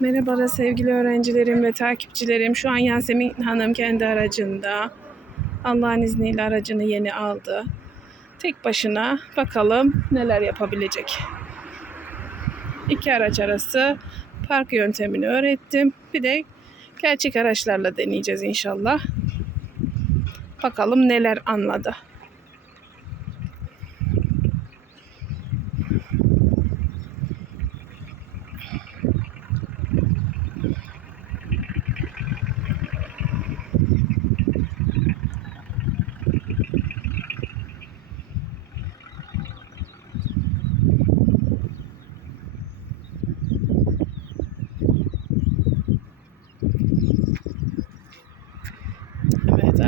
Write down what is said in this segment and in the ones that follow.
Merhaba sevgili öğrencilerim ve takipçilerim. Şu an Yasemin Hanım kendi aracında. Allah'ın izniyle aracını yeni aldı. Tek başına bakalım neler yapabilecek. İki araç arası park yöntemini öğrettim. Bir de gerçek araçlarla deneyeceğiz inşallah. Bakalım neler anladı.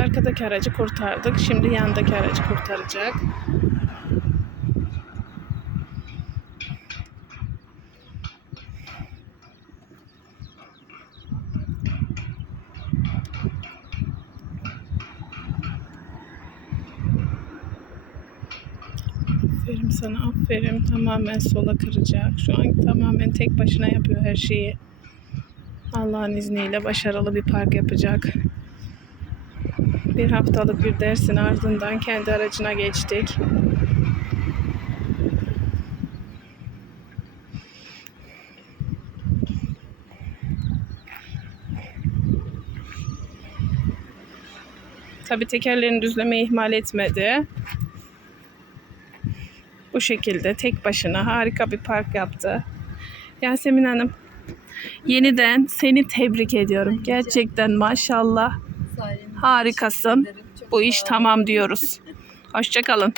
Arkadaki aracı kurtardık. Şimdi yandaki aracı kurtaracak. Aferin sana, aferin. Tamamen sola kıracak. Şu an tamamen tek başına yapıyor her şeyi. Allah'ın izniyle başarılı bir park yapacak. Bir haftalık bir dersin ardından kendi aracına geçtik. Tabi tekerlerini düzlemeyi ihmal etmedi. Bu şekilde tek başına harika bir park yaptı. Yasemin Hanım, yeniden seni tebrik ediyorum. Gerçekten maşallah harikasın. Bu iş tamam diyoruz. Hoşçakalın.